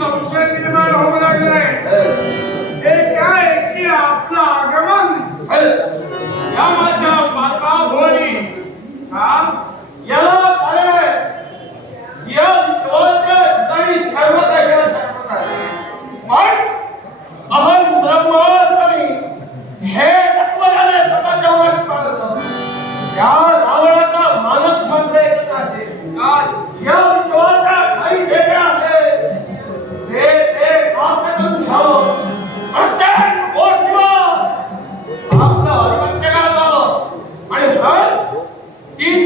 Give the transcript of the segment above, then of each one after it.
संशय निर्माण होऊ लागलाय हे काय की आपलं आगमन या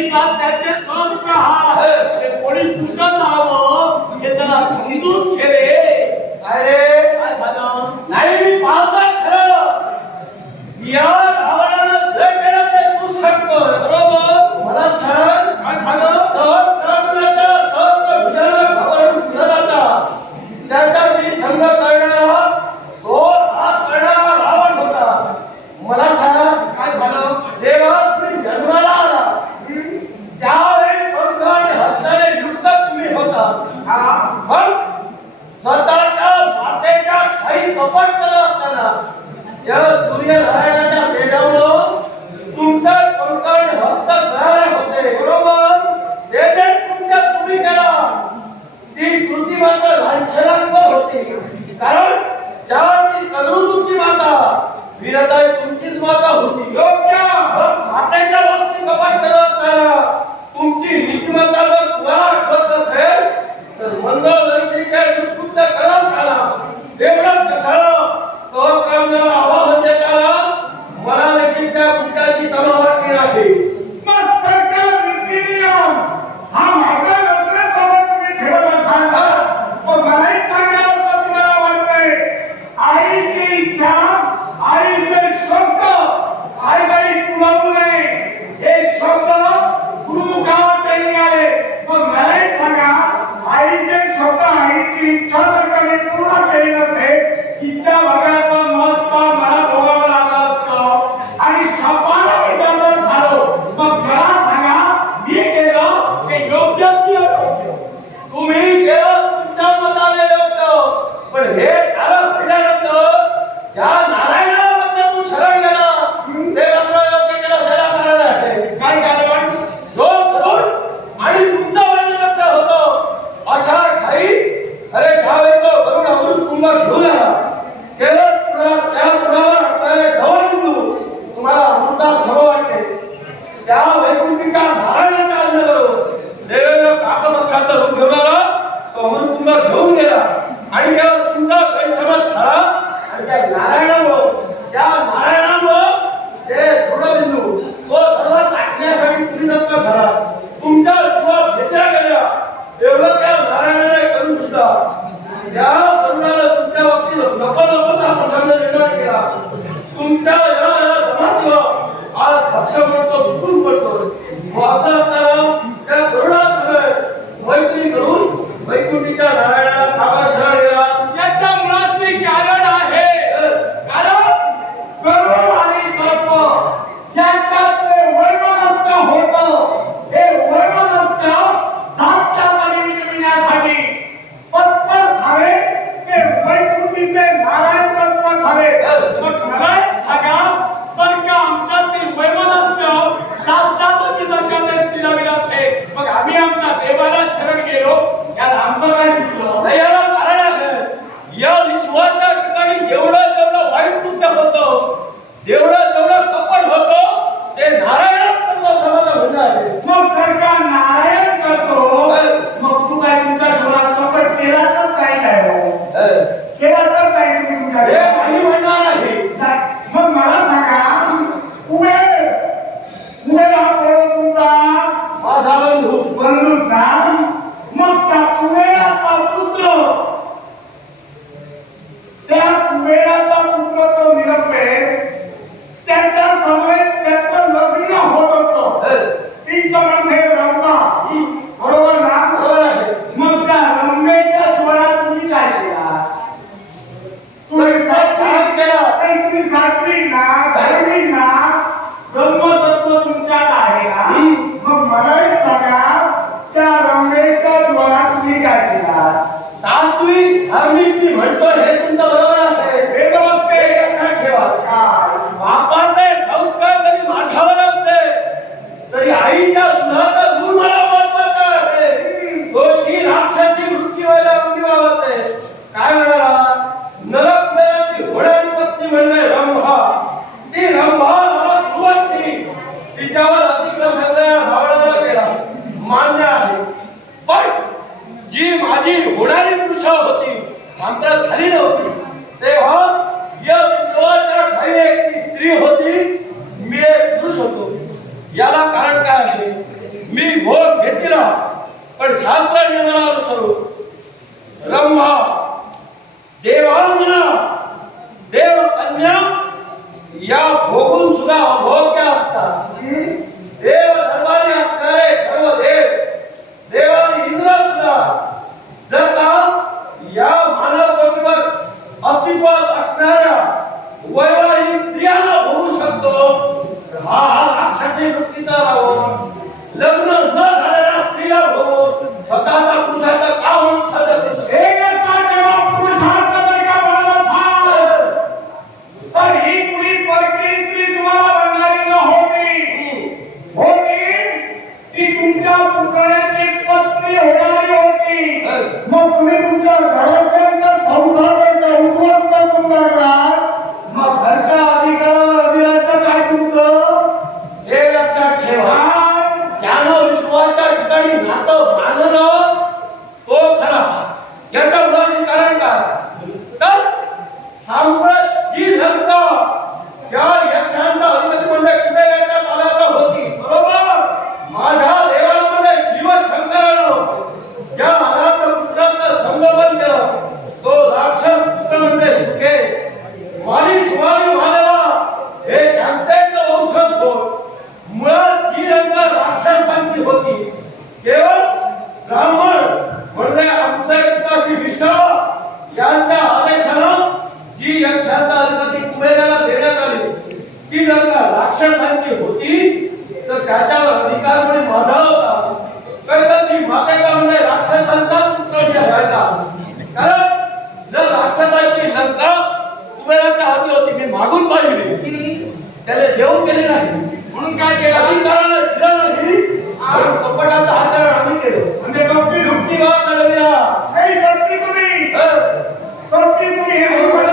त्यांनी त्यांचे संप्रहार ते कोणी तुटत हवं या सूर्यनारायणाच्या तेजामुळं तुमचा पंकज हस्त ग्रहण होते. बरोबर. जे जे पुण्य तुम्ही केला ती कृती मात्र लांछनास्पद होती. कारण ज्या ती कलरू तुमची माता वीरताई तुमचीच माता होती. आमच्या झाली नव्हती तेव्हा एक स्त्री होती. मी एक पुरुष होतो. याला कारण काय आहे? मी भोग घेतला पण शांत 好，当 त्याला देऊ केले नाही. म्हणून काय केलं? आम्ही करायला दिलं नाही. आणि हात हाताळण आम्ही केलं म्हणजे कपटी ढुपटी गावात आलेली कपटी कुणी? हे. बरोबर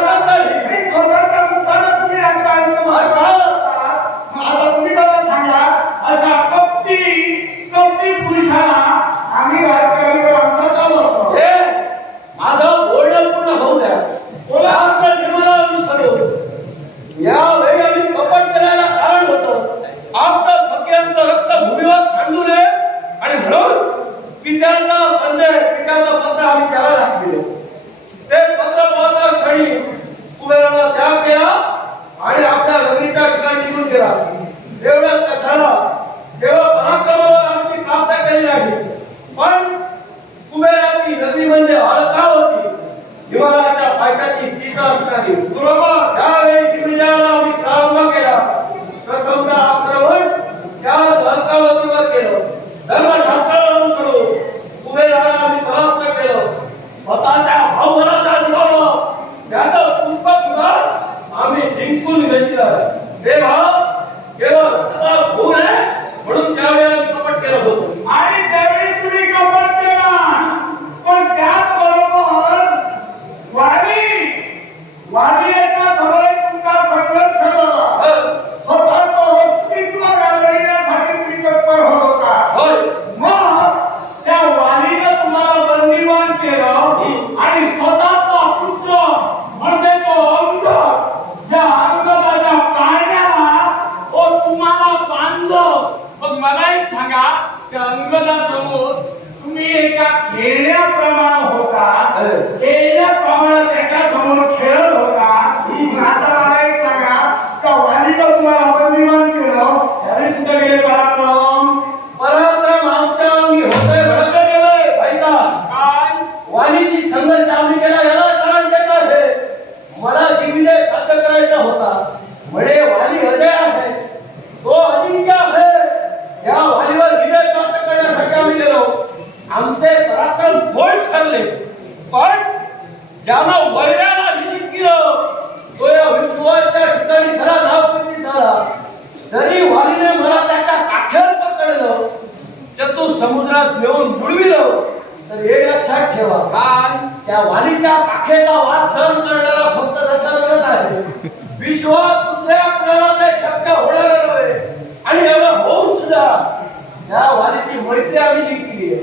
या वालीची मैत्री आम्ही जिंकली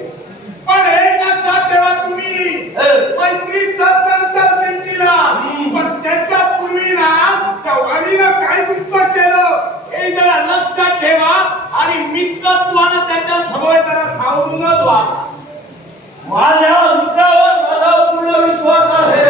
पण हे लक्षात ठेवा तुम्ही. मैत्री तत्नंतर जिंकला पण त्याच्या पूर्वी ना त्या वालीनं काय कृत्य केलं. हे जरा लक्षात ठेवा आणि मित्रत्वानं त्याच्यासमोर जरा सावरूनच वागा. माझ्या मित्रावर माझा पूर्ण विश्वास आहे.